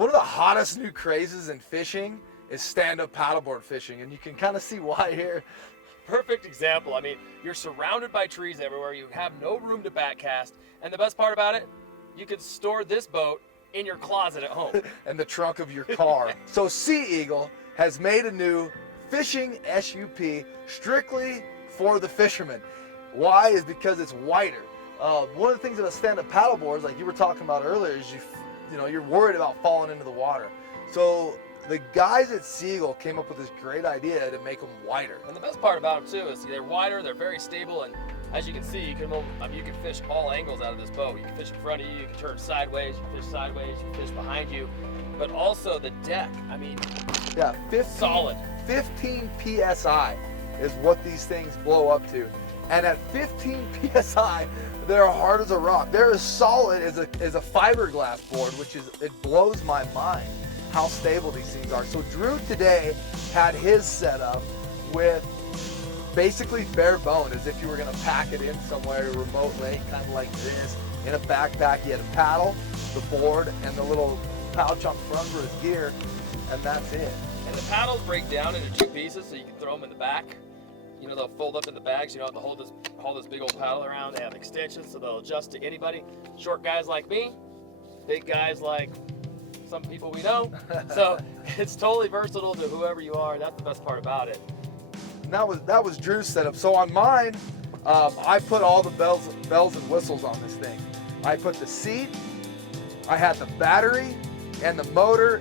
One of the hottest new crazes in fishing is stand-up paddleboard fishing, and you can kind of see why here. Perfect example. I mean, you're surrounded by trees everywhere. You have no room to backcast. And the best part about it, you can store this boat in your closet at home. And the trunk of your car. So Sea Eagle has made a new fishing SUP strictly for the fishermen. Why? Is because it's wider. One of the things about stand-up paddleboards, like you were talking about earlier, is you're worried about falling into the water. So the guys at Sea Eagle came up with this great idea to make them wider. And the best part about them too is they're wider, they're very stable, and as you can see, you can fish all angles out of this boat. You can fish in front of you, you can turn sideways, you can fish sideways, you can fish behind you. But also the deck, I mean, yeah, solid. 15 PSI is what these things blow up to. And at 15 PSI, they're hard as a rock. They're as solid as a fiberglass board, it blows my mind how stable these things are. So Drew today had his setup with basically bare bone, as if you were gonna pack it in somewhere, a remote lake, kind of like this, in a backpack. He had a paddle, the board, and the little pouch on front for his gear, and that's it. And the paddles break down into two pieces, so you can throw them in the back. You know, they'll fold up in the bag, so you don't have to haul this big old paddle around. They have extensions, so they'll adjust to anybody. Short guys like me, big guys like some people we know. So it's totally versatile to whoever you are. That's the best part about it. And that was Drew's setup. So on mine, I put all the bells and whistles on this thing. I put the seat, I had the battery, and the motor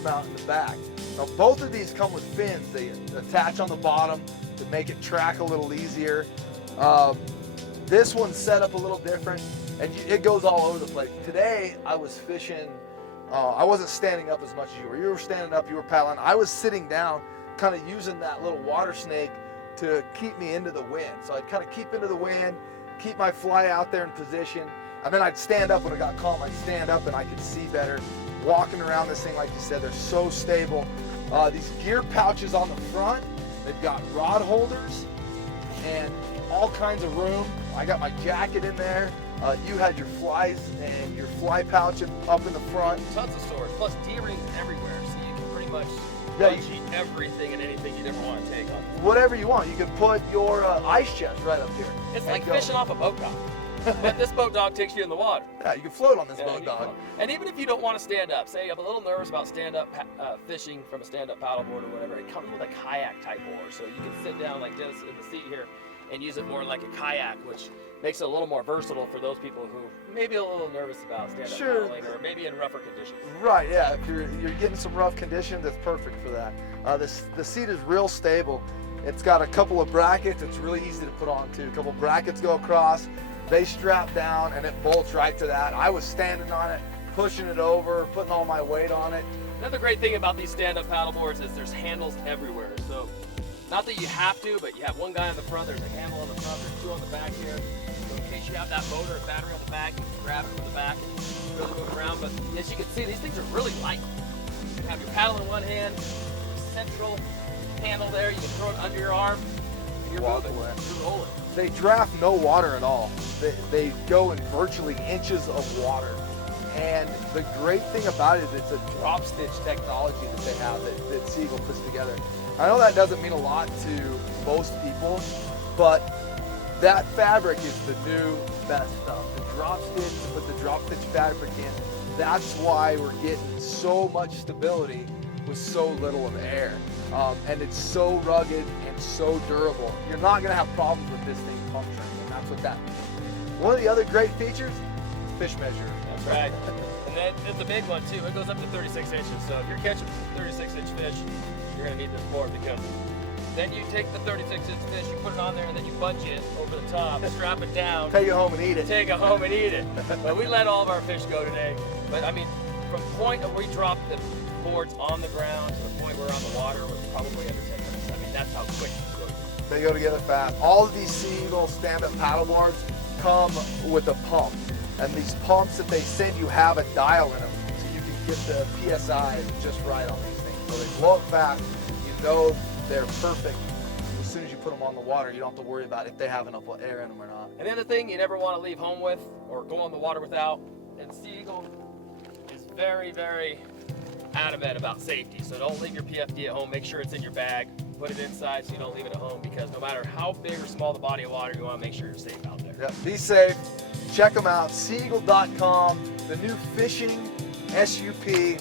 mount in the back. Now both of these come with fins. They attach on the bottom to make it track a little easier. This one's set up a little different, and it goes all over the place. Today I was fishing. I wasn't standing up as much as you were. You were standing up, you were paddling. I was sitting down, kind of using that little water snake to keep me into the wind. So I'd kind of keep into the wind, keep my fly out there in position, and then I'd stand up when it got calm. I'd stand up and I could see better. Walking around this thing, like you said, they're so stable. These gear pouches on the front, they've got rod holders and all kinds of room. I got my jacket in there. You had your flies and your fly pouch up in the front. Tons of storage, plus D-rings everywhere, so you can pretty much eat everything and anything you'd ever want to take on. Whatever you want. You can put your ice chest right up here. It's like fishing off a boat dock. But this boat dog takes you in the water. Yeah, you can float on this boat dog. And even if you don't want to stand up, say I'm a little nervous about stand-up fishing from a stand-up paddleboard or whatever, it comes with a kayak type oar, so you can sit down like this in the seat here and use it more like a kayak, which makes it a little more versatile for those people who may be a little nervous about stand-up paddling or maybe in rougher conditions. Right, yeah, if you're getting some rough conditions, it's perfect for that. The seat is real stable. It's got a couple of brackets. It's really easy to put on too. A couple of brackets go across. They strap down and it bolts right to that. I was standing on it, pushing it over, putting all my weight on it. Another great thing about these stand-up paddleboards is there's handles everywhere. So not that you have to, but you have one guy on the front, there's a handle on the front, there's two on the back here. So in case you have that motor or battery on the back, you can grab it from the back and really move around. But as you can see, these things are really light. You have your paddle in one hand, central handle there, you can throw it under your arm, and you're moving, you're rolling. They draft no water at all. They go in virtually inches of water. And the great thing about it is it's a drop stitch technology that they have that Sea Eagle puts together. I know that doesn't mean a lot to most people, but that fabric is the new best stuff. The drop stitch, to put the drop stitch fabric in, that's why we're getting so much stability with so little of air. And it's so rugged and so durable. You're not gonna have problems with this thing puncturing, and that's what that means. One of the other great features, fish measure. That's right. And then it's a big one too. It goes up to 36 inches. So if you're catching 36-inch fish, you're gonna need this board, because then you take the 36-inch fish, you put it on there, and then you bunch it over the top, strap it down. Take it home and eat it. Take it home and eat it. But we let all of our fish go today. But I mean, from the point of where we dropped the boards on the ground to the point where we're on the water was probably under 10 minutes. I mean, that's how quick it goes. They go together fast. All of these Sea Eagle stand-up paddleboards come with a pump. And these pumps that they send you have a dial in them, so you can get the PSI just right on these things. So they blow up fast. You know they're perfect. As soon as you put them on the water, you don't have to worry about if they have enough air in them or not. And the other thing you never want to leave home with or go on the water without, and Sea Eagle is very, very adamant about safety. So don't leave your PFD at home. Make sure it's in your bag. Put it inside so you don't leave it at home, because no matter how big or small the body of water, you want to make sure you're safe out there. Yeah, be safe. Check them out. Seagull.com. The new fishing SUP.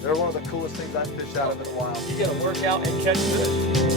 They're one of the coolest things I've fished out of in a while. You get a workout and catch fish.